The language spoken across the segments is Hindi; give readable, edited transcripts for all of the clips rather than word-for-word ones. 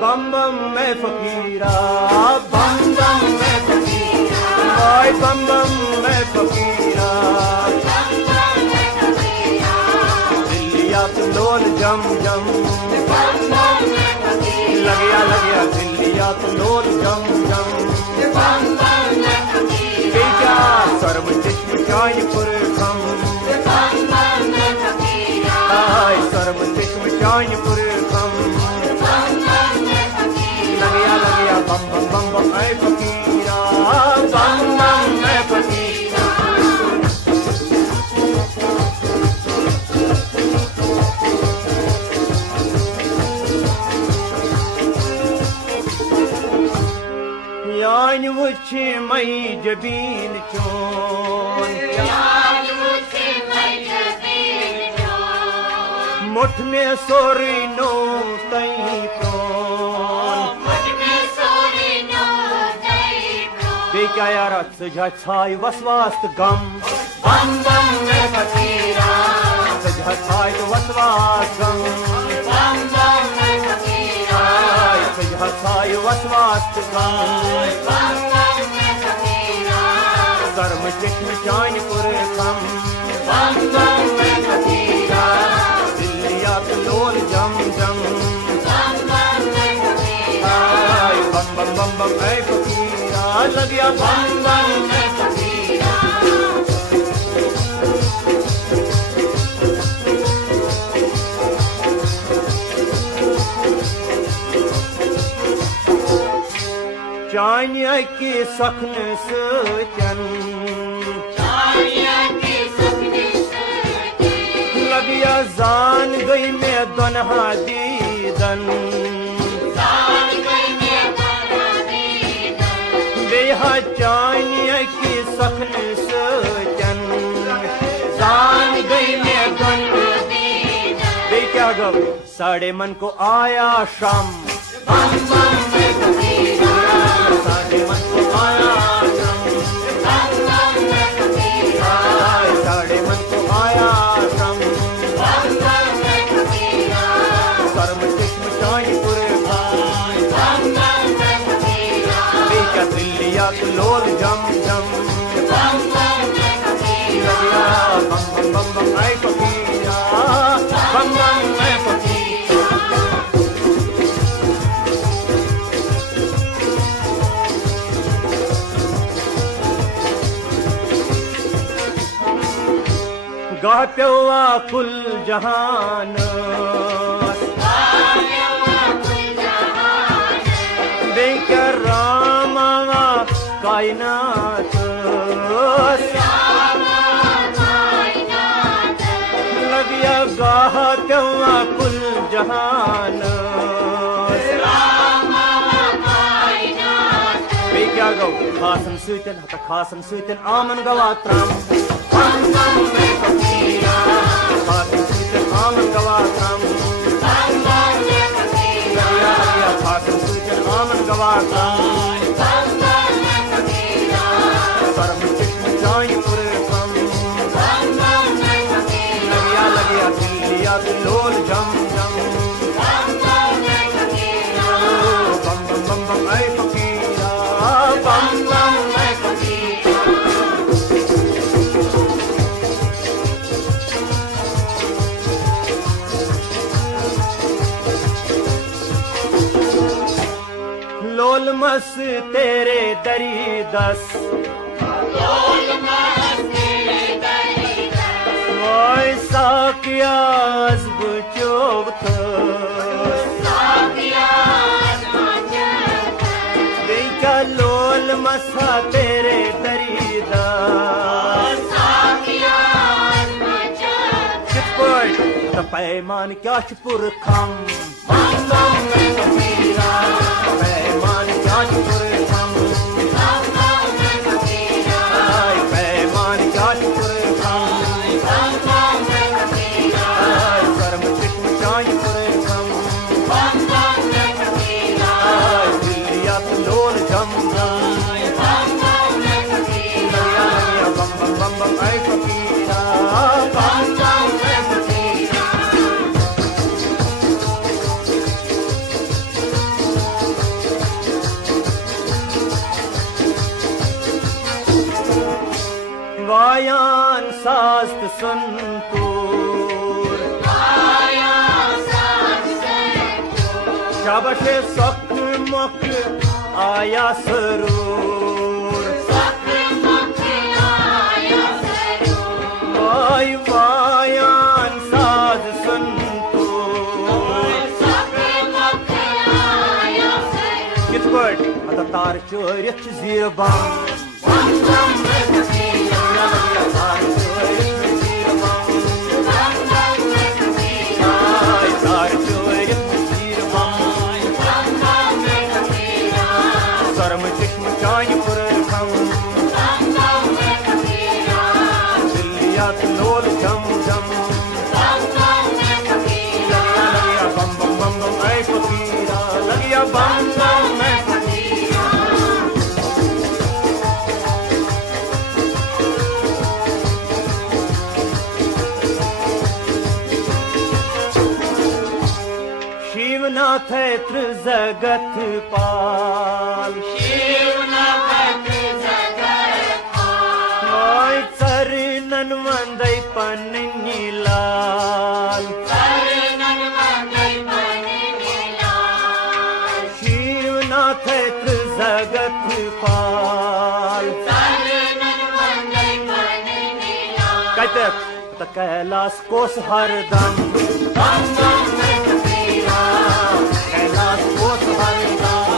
बम बम मैं फकीरा, बम बम मैं फकीरा, हाय बम बम मैं फकीरा, दिल्लिया तो लोल जम जम, लगिया लगिया दिल्लिया तो लोल जम जम, बेजा सर्व चश्म चाय पुर खम, हाय सर्व चश्म चाय पुर खम, लगिया लगिया बम बम बम बम मैं फकीरा, बम बम मैं फकीरा। यान वुछ मई जबीन चोन, मुठ में सोरी नो तई प्रोन, बेक्या यारा तुझा छाय वसवास्त गम, बम बम मैं फकीरा, तुझा छाय वसवास गम, बम बम मैं फकीरा, तुझा छाय वसवास्त गम, बम बम मैं फकीरा, कर्म चश्म चान पुर खम, बम बम मैं फकीरा, दिल्लिया तो लोल जम जम, बम बम मैं फकीरा, बम बम बम बम मैं फकीरा, लगिया बम बम मैं फकीरा। चानिया की सखन सचन, लगिया जान गई मैं दोनहा दीदन, बेहा चानिया की सखन सचन, जान गई मैं दोनहा दीदन, बे क्या गो साढ़े मन को आया शाम, बम बम मैं फकीरा, साढ़े मन को आया शाम, बम बम मैं फकीरा, साढ़े मन को आया शाम, बम बम मैं फकीरा, कर्म चश्म चाय पुर खान, बम बम मैं फकीरा, बेचा दिल्लिया तो लोल जम जम, बम बम मैं फकीरा, बम बम बम बम मैं फकीरा, बम बम मैं फकीरा। गा प्यवा कुल जहान, बेकर रामा कायनात, लगिया गाह प्यवा कुल जहान, बे क्या गो खासन सुतन हता खासन सुतन आमन गवा त्रम, बम बम मैं फकीरा, खासन सुतन आमन गवा त्रम, बम बम मैं फकीरा, खासन सुतन आमन गवा त्रम, बम बम मैं फकीरा, कर्म चश्म चाय पुर खम, बम बम मैं फकीरा, लगिया लगिया दिल्लिया तो लोल जम जम, बम बम मैं फकीरा, बम बम बम बम मैं फकीरा, बम बम मैं फकीरा। लोल मस तेरे दरी दस, वाय साकिया अज़ब चोगत, बेका लोल मसा तेरे दरी दस, पैमान क्या पुर खम, बम बम मैं फकीरा, पैमान क्या पुर खम, बम बम मैं फकीरा, पैमान क्या पुर खम, बम बम मैं फकीरा, कर्म चश्म चाय पुर खम, बम बम मैं फकीरा, दिल्लिया तो लोल जम जम, बम बम मैं फकीरा, लगिया बम बम बम बम मैं फकीरा, बम बम मैं फकीरा। संतूर शाबाश सख मख आया सरूर वाय वायान साज संतूर कित पट अत तार चोरित जीर बम लोल जम जम लगिया बम बम बम बम ऐ फकीरा लगिया बम बम ऐ फकीरा शिवनाथ है त्रिजगत पाल शिवनाथ चरणन वंदई पन्नी लाल शिवनाथ त्रिजगत पाल कहते कैलाश कोस हरदम कैलाश कोस हरदम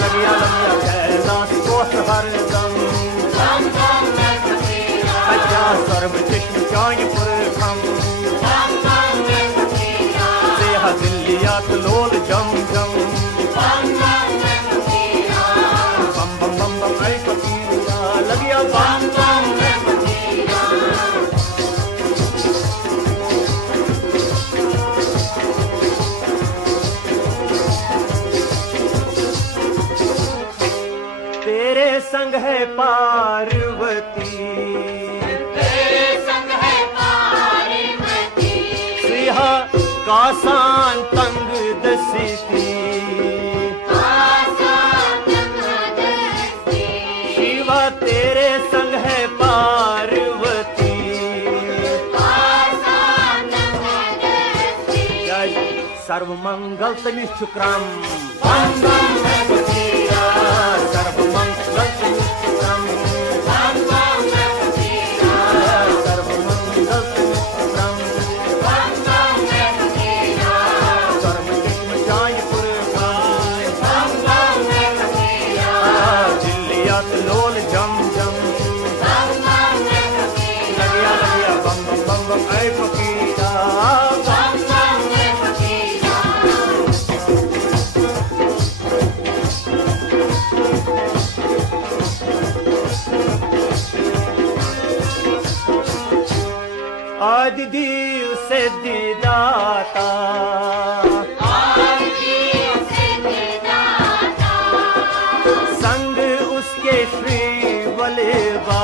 लगिया लगिया कैलाश कोस हरदम सर्व चश्म चाय पुरखम सेहा दिल्लिया लोल जम जम बम बम बम बम ऐ फकीरा लगिया बम बम ऐ फकीरा तेरे संग है पार्वती कासान तंग दसती शिवा तेरे संग है पार्वती सर्व मंगल तनिष्क्रम सर्व मंगल तनिष्क्रम सर्व मंगल तनिष्क्रम लोल जम जम लगिया लगिया बम बम बम बम ऐ फकीरा आदि दीव सिद्धिदाता संग उसके श्री बलेबा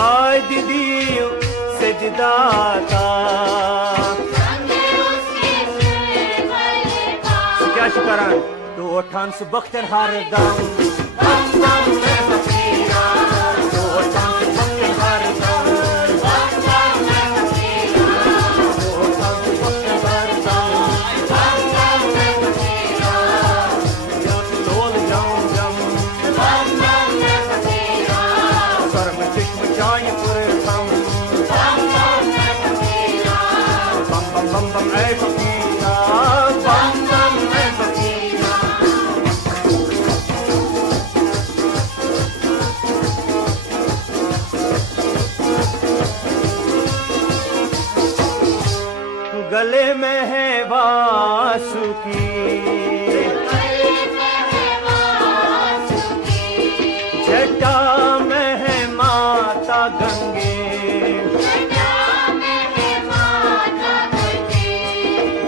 आदि दीव सिद्धिदाता क्या शुक्रान तो ठान सुबख्तर हरदम bum bum ऐ फकीरा बम बम ऐ फकीरा गले में है वासुकी जटा में है माता गंगे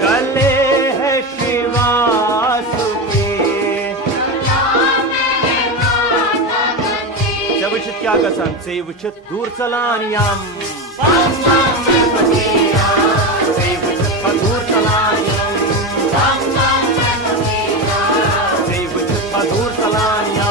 गले है शिवासुकी वुचित क्या गसान से वुचित दूर चलान यम दूर चलान दूर चलान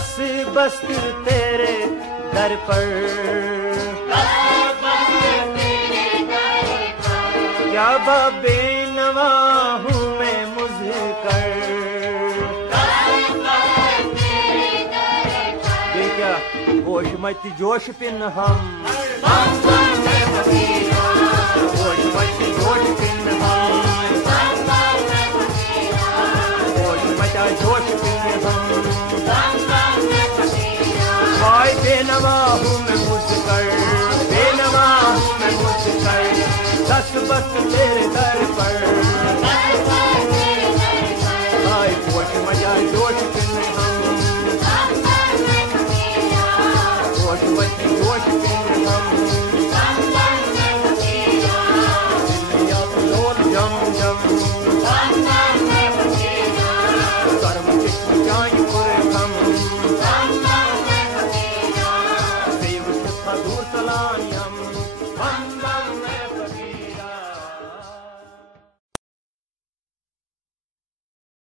दस बस्त तेरे दर पर, क्या बेनवा हूँ मैं मुझकर, क्या होश मत जोश पिन हम, होश मत जोश पिन हम, होश मत जोश पिन हम, भाई बेनवा हूँ मैं मुझकर, बेनवा हूँ मैं मुझकर, दस बस